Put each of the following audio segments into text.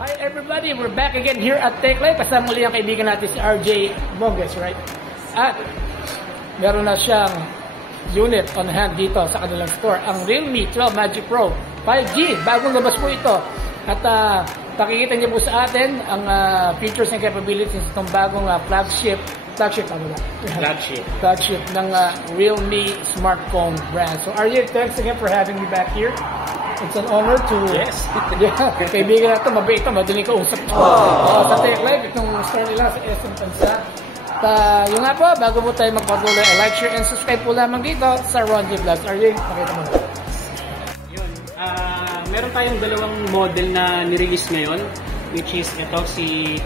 Hi everybody, we're back again here at TechLive. Kasama muli ang kaibigan natin si RJ Bogues, right? At meron na siyang unit on hand dito sa kanilang store, ang Realme 12 Magic Pro 5G. Bagong labas po ito. At pakikita niyo po sa atin ang features and capabilities itong bagong flagship ng Realme smartphone brand. So RJ, thanks again for having me back here. It's an honor to... Yes. Kaibigan na ito, mabait ito, madaling kausap. Sa TechLive, itong store nila sa SM Tansa. Yung nga po, bago po tayo magpatuloy, like, share, and subscribe po lamang dito sa Ron G Vlogs. RJ, pakita mo na. Yun. Meron tayong dalawang model na nirelease ngayon, which is ito si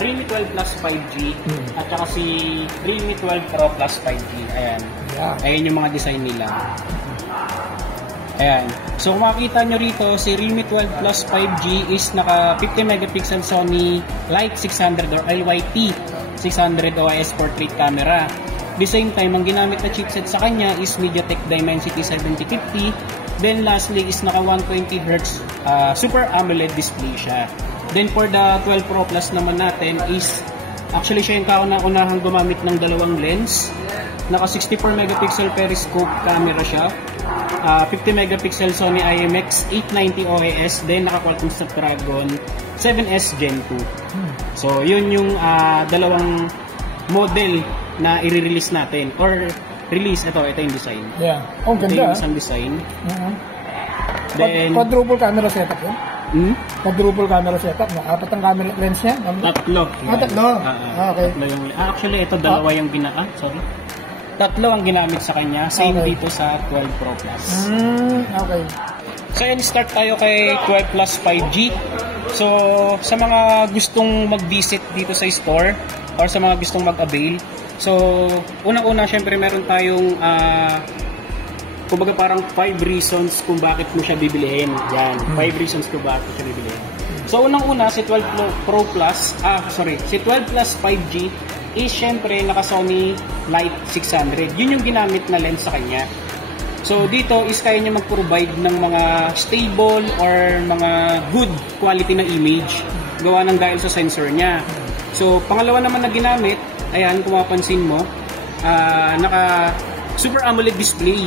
Realme 12 Plus 5G at saka si Realme 12 Pro Plus 5G. Ayan. Yeah. Ayan yung mga design nila. Ayan. So, kung makikita nyo rito, si Realme 12 Plus 5G is naka 50 megapixel Sony Light 600 or LYT 600 OIS portrait camera. At the same time, ang ginamit na chipset sa kanya is MediaTek Dimensity 7050. Then, lastly is naka 120Hz Super AMOLED display siya. Then, for the 12 Pro Plus naman natin is, actually siya yung kauna-unahang gumamit ng dalawang lens. Naka 64 megapixel periscope camera siya. 50 megapixel Sony IMX 890 OIS, then naka Qualcomm Snapdragon 7S Gen 2. So, yun yung dalawang model na i-release natin. Or, release, ito yung design. Yeah. Oh, ganda. Ito yung isang design. Then, quadruple camera setup yun? Quadruple camera setup, no? Apat ang camera lens niya? Tatlo. Tatlo? Okay. Actually, ito dalawa yung tatlo ang ginamit sa kanya. Same dito sa 12 Pro Plus. Okay. So, start tayo kay 12 Plus 5G. So, sa mga gustong mag-visit dito sa store or sa mga gustong mag-avail, so, unang-una, syempre, meron tayong kumbaga parang 5 reasons kung bakit mo siya bibilihin. Yan. 5 reasons kung bakit mo siya bibilihin. So, unang-una, si 12 Pro Plus, si 12 Plus 5G is syempre naka Sony Light 600. Yun yung ginamit na lens sa kanya. So, dito is kaya niya mag-provide ng mga stable or mga good quality na image gawa ng dahil sa sensor niya. So, pangalawa naman na ginamit, ayan, kung mapansin mo, naka Super AMOLED display.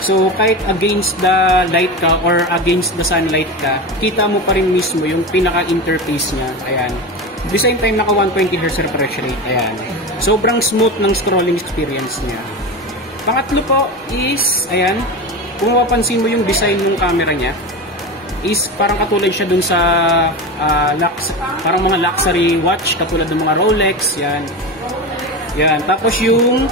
So, kahit against the light ka or against the sunlight ka, kita mo pa rin mismo yung pinaka-interface niya. Ayan. At the same time, naka 120Hz refresh rate. Ayan. Sobrang smooth ng scrolling experience niya. Pangatlo po is, ayan, kung mapapansin mo yung design ng camera niya, is parang katulad siya dun sa parang mga luxury watch, katulad ng mga Rolex. Yan. Yan. Tapos yung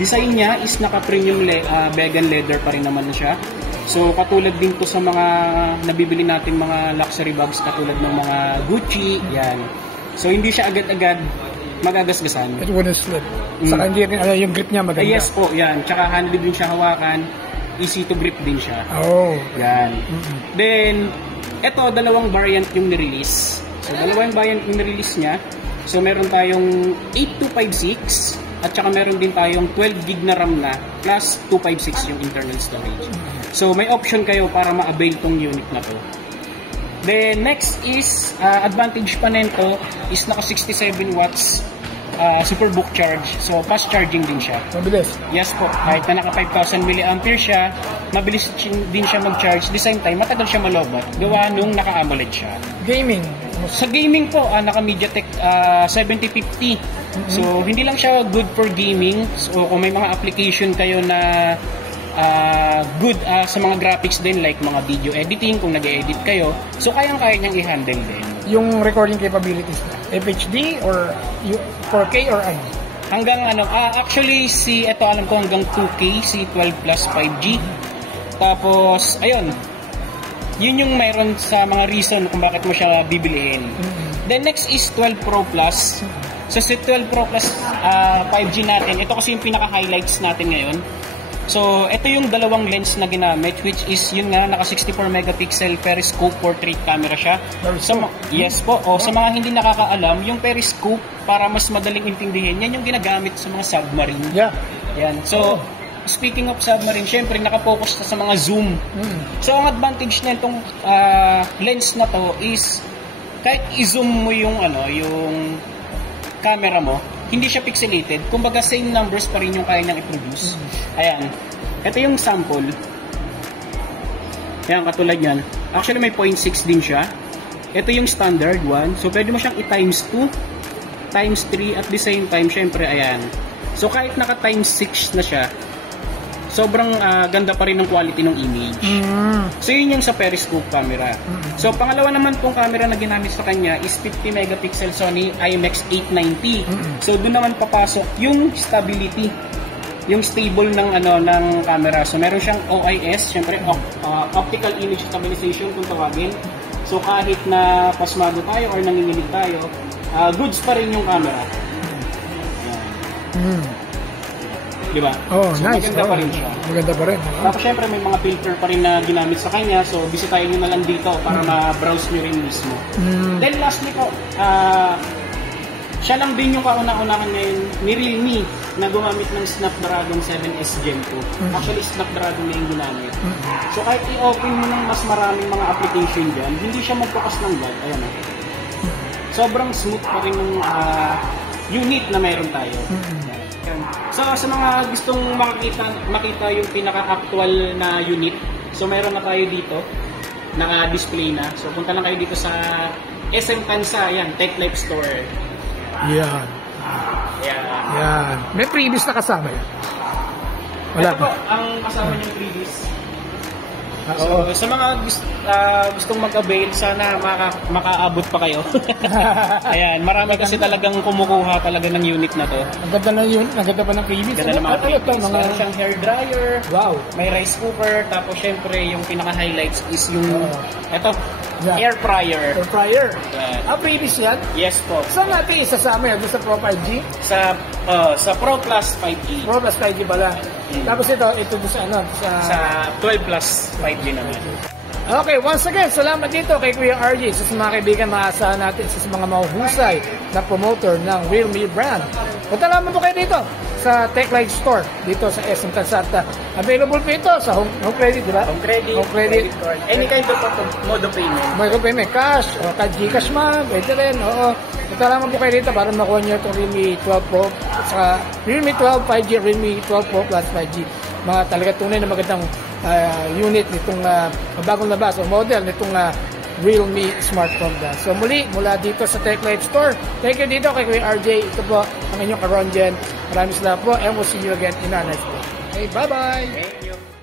design niya is naka-premium vegan leather pa rin naman siya. So, katulad din to sa mga nabibili natin mga luxury bags katulad ng mga Gucci. Yan. So, hindi siya agad-agad magagasgasan. It wouldn't slip. Saka hindi yung grip niya maganda. Yes po, yan. Tsaka handy din siya hawakan. Easy to grip din siya. Oh. Yan. Then, eto, dalawang variant yung nirelease. So, dalawang variant yung nirelease niya. So, meron tayong 8256 at saka meron din tayong 12 gig na RAM na plus 256 yung internal storage. So, may option kayo para ma-avail tong unit na to. Then, next is, advantage pa nito is naka 67 watts Superbook charge. So, fast charging din siya. Mabilis? Yes po. Kahit na naka 5,000 mAh siya, mabilis din siya mag-charge. The same time, matagal siya malobat. Gawa nung naka-AMOLED siya. Gaming? Sa gaming po, naka MediaTek 7050. So, hindi lang siya good for gaming. So, kung may mga application kayo na good sa mga graphics din, like mga video editing, kung nag-edit kayo, so kayang-kaya niyang i-handle din. Yung recording capabilities na, FHD or 4K or ano? Hanggang actually ito alam ko hanggang 2K, si 12 Plus 5G. Tapos, ayun, yun yung mayroon sa mga reason kung bakit mo siya bibilihin. Then next is 12 Pro Plus. So, si 12 Pro Plus 5G natin, ito kasi yung pinaka-highlights natin ngayon. So, ito yung dalawang lens na ginamit, which is yun nga, naka 64 megapixel periscope portrait camera siya. Yes po. Sa mga hindi nakakaalam, yung periscope, para mas madaling intindihin, yan yung ginagamit sa mga submarine. Yeah. Yan. So, speaking of submarine, syempre nakapokus na sa mga zoom. So ang advantage na itong lens na to is kahit i-zoom mo yung yung camera mo, hindi siya pixelated. Kumbaga same numbers pa rin yung kaya niyang i-produce. Ayan. Ito yung sample. Ayan, katulad yan. Actually may 0.6 din siya. Ito yung standard one. So pwede mo siyang i-times 2, times 3 at the same time, syempre, ayan. So kahit naka times 6 na siya, sobrang ganda pa rin ng quality ng image. So yun yung sa periscope camera. So pangalawa naman pong camera na ginamit sa kanya is 50 megapixel Sony IMX 890. So doon naman papasok yung stability, yung stable ng ng camera. So meron siyang OIS, syempre optical image stabilization kung tawagin. So kahit na pasmado tayo or nanginginig tayo, goods pa rin yung camera. Diba? Oh, so, nice. Maganda pa rin siya. Maganda pa rin. Tapos syempre may mga filter pa rin na ginamit sa kanya. So bisitahin nyo na lang dito para ma-browse nyo rin mismo. Then lastly po, siya lang din yung kauna-unahan ngayon ni Realme na gumamit ng Snapdragon 7S Gen 2. Actually, Snapdragon na yung ginamit. So kahit i-open mo ng mas maraming mga application dyan, hindi siya mag-focus ng lag. Ayan o. Sobrang smooth pa rin ng unit na meron tayo. So sa mga gustong makita yung pinaka-actual na unit, so meron na tayo dito, naka-display na. So punta lang kayo dito sa SM Tansa, yan, Tech Life Store. Yan. Yan. May previous na kasama yan. Wala Ito po, ang kasama niyong previous. So, sa mga gustong mag-avail, sana makaabot pa kayo. Ayan, marami kasi talagang kumukuha talaga ng unit na to. Ang ganda ng unit, ang ganda pa ng previous. Ganda ng mga previous. Mga Meron siyang hair dryer, wow, may rice cooker, tapos syempre yung pinaka-highlights is yung air fryer. Air fryer. Yan. Previous yan? Yes po. Saan natin isasama yan? Sa Pro 5G? Sa Pro Plus 5G. Pro Plus 5G pala. Tapos ito doon Sa 12 Plus 5G naman. Okay, once again, salamat dito kay Kuya RJ sa mga kaibigan, maasahan natin sa mga mahuhusay na promoter ng Realme brand. Punta naman po kayo dito sa Tech Life Store, dito sa SM Calzada. Available po ito sa home credit, di ba? Home credit card. Any kind of mode of payment. Mode of payment, cash, o Gcash man, pwede rin. Oo. Punta naman po kayo dito para makuha nyo itong Realme 12 Pro, sa Realme 12 5G, Realme 12 Pro Plus 5G. Mga talaga tunay na magandang unit nitong bagong labas o model nitong Realme smartphone da. So muli, mula dito sa Tech Life Store, thank you dito kay Kuya RJ. Ito po ang inyong Karonjen. Maraming salamat po and we'll see you again in our next video. Okay, bye-bye! Thank you!